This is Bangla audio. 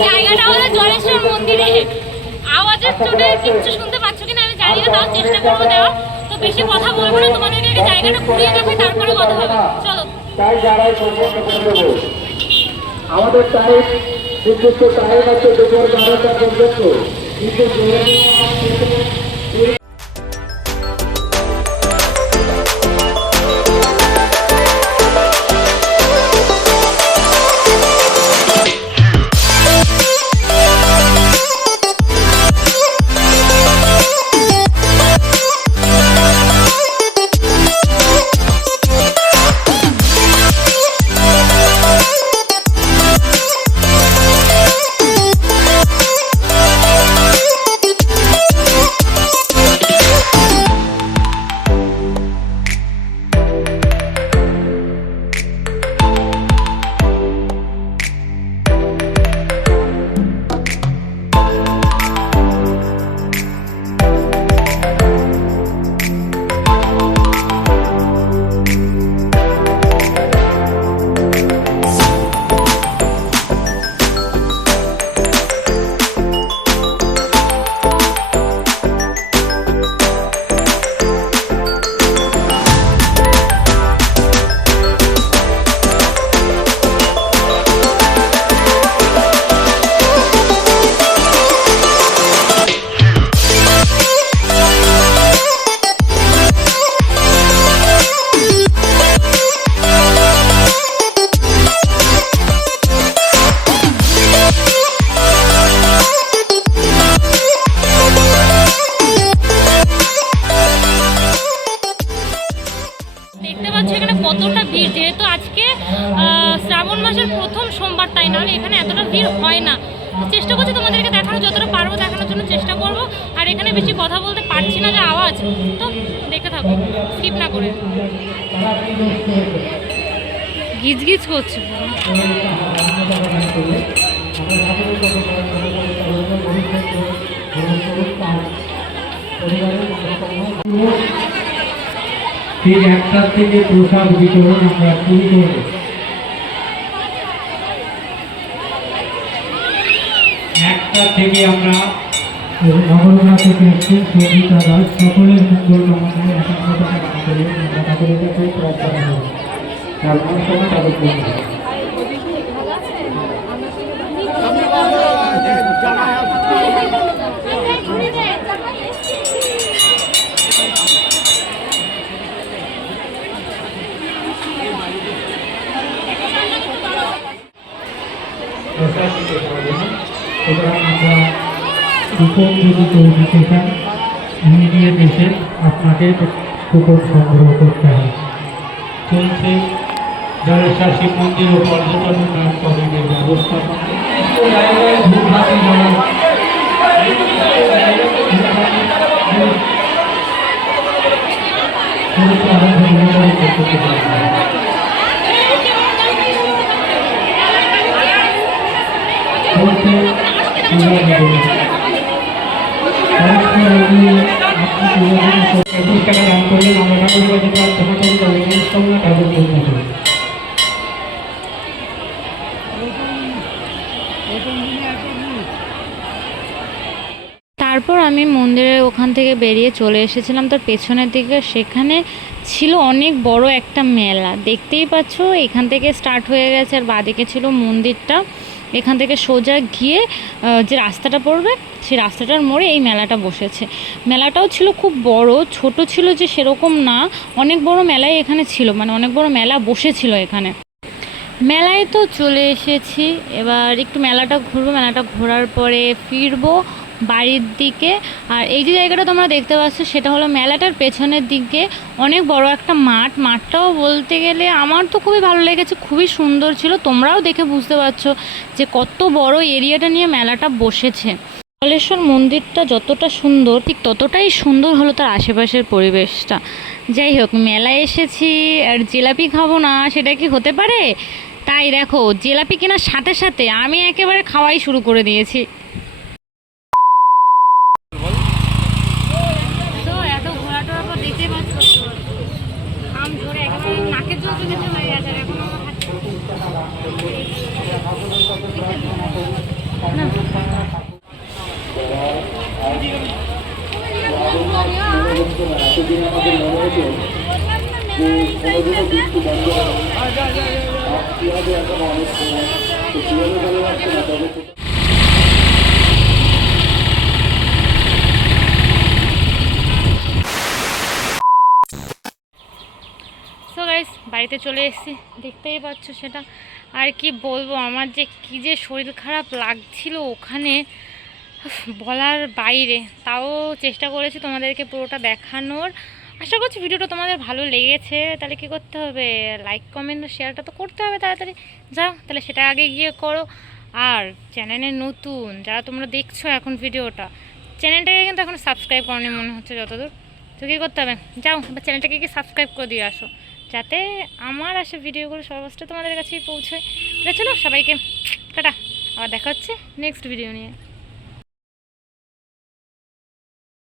জায়গাটা হলো জলেশ্বর মন্দিরে। আওয়াজের চোটে কিচ্ছু শুনতে পাচ্ছ কিনা আমি জানি না তাও চেষ্টা করব দেওয়ার তো বেশি কথা বলব না তোমাদেরকে আগে জায়গাটা ঘুরিয়ে দেখাই তারপরে কথা হবে। চলো। তাই করে আমাদের টাইম নির্দিষ্ট টাইম আছে দুপুর বারোটা পর্যন্ত। কিন্তু পাচ্ছ এখানে কতটা ভিড়? যেহেতু আজকে শ্রাবণ মাসের প্রথম সোমবার, তাই নাহলে এখানে এতটা ভিড় হয় না। চেষ্টা করছি তোমাদেরকে দেখানো যতটা পারব দেখানোর জন্য চেষ্টা করব। আর এখানে বেশি কথা বলতে পারছি না, যে আওয়াজ। তো দেখে থাকো স্কিপ না করে। গিজ গিজ করছে পুরো। ঠিক একটার থেকে প্রসাদ বিতরণ আমরা শুরু করব। একটা থেকে আমরা নগরনা থেকে সকলের মঙ্গল কামনা করে আমরা কাছে প্রার্থনা করব তারপর সময় তাদের করব প্রসাদ দিতে পারব না সুতরাং আমরা কুপন যদি তৈরি চান ইমিডিয়েট এসে আপনাকে কুপন সংগ্রহ করতে হবে। চলছে জলেশ্বর শিব মন্দির ও পর্যটন উন্নয়ন কমিটির ব্যবস্থাপনা করতে বলতে একুশ তারপর আমি মন্দিরের ওখান থেকে বেরিয়ে চলে এসেছিলাম তার পেছনের দিকে। সেখানে ছিল অনেক বড় একটা মেলা। দেখতেই পাচ্ছ, এখান থেকে স্টার্ট হয়ে গেছে আর বাদিকে ছিল মন্দিরটা। এখান থেকে সোজা গিয়ে যে রাস্তাটা পড়বে, সেই রাস্তাটার মোড়ে এই মেলাটা বসেছে। মেলাটাও ছিল খুব বড়, ছোট ছিল যে সেরকম না, অনেক বড় মেলাই এখানে ছিল মানে অনেক বড় মেলা বসেছিল এখানে। মেলায় তো চলে এসেছি, এবার একটু মেলাটা ঘুরবো, মেলাটা ঘোরার পরে ফিরবো। বাড়ির দিকে। আর এই যে জায়গাটা তোমরা দেখতে পাচ্ছ, সেটা হলো মেলাটার পেছনের দিকে। অনেক বড় একটা মাঠ। মাঠটাও বলতে গেলে আমার তো খুবই ভালো লেগেছে, খুবই সুন্দর ছিল। তোমরাও দেখে বুঝতে পারছ যে কত বড় এরিয়াটা নিয়ে মেলাটা বসেছে। কলেশ্বর মন্দিরটা যতটা সুন্দর, ঠিক ততটাই সুন্দর হলো তার আশেপাশের পরিবেশটা। যাই হোক, মেলায় এসেছি, আর জিলাপি খাব না, সেটা কি হতে পারে? তাই দেখো, জিলাপি কেনার সাথে সাথে আমি একেবারে খাওয়াই শুরু করে দিয়েছি তো এত ঘোরাটোর পর দেখতে পাচ্ছ আম ঝরে একেবারে নাকের জল চলে চলে গেছে আর এখন আমার হাত- সো গাইস বাড়িতে চলে এসেছি। দেখতেই পাচ্ছ সেটা। আর কি বলব, আমার যে কী যে শরীর খারাপ লাগছিল ওখানে বলার বাইরে। তাও চেষ্টা করেছি তোমাদেরকে পুরোটা দেখানোর। আশা করছি ভিডিওটা তোমাদের ভালো লেগেছে। তাহলে কি করতে হবে? লাইক কমেন্ট শেয়ারটা তো করতে হবে তাড়াতাড়ি। যাও, তাহলে সেটা আগে গিয়ে করো। আর চ্যানেলে নতুন, যারা তোমরা দেখছ এখন ভিডিওটা, চ্যানেলটাকে কিন্তু এখন সাবস্ক্রাইব করনি মনে হচ্ছে যতদূর। তো কী করতে হবে? যাও, এবার চ্যানেলটাকে কি সাবস্ক্রাইব করে দিয়ে আসো। যাতে আমার আসে ভিডিওগুলো সর্বস্ত তোমাদের কাছেই পৌঁছয়। তাহলে চলো সবাইকে, টাটা। আবার দেখা হচ্ছে নেক্সট ভিডিও নিয়ে।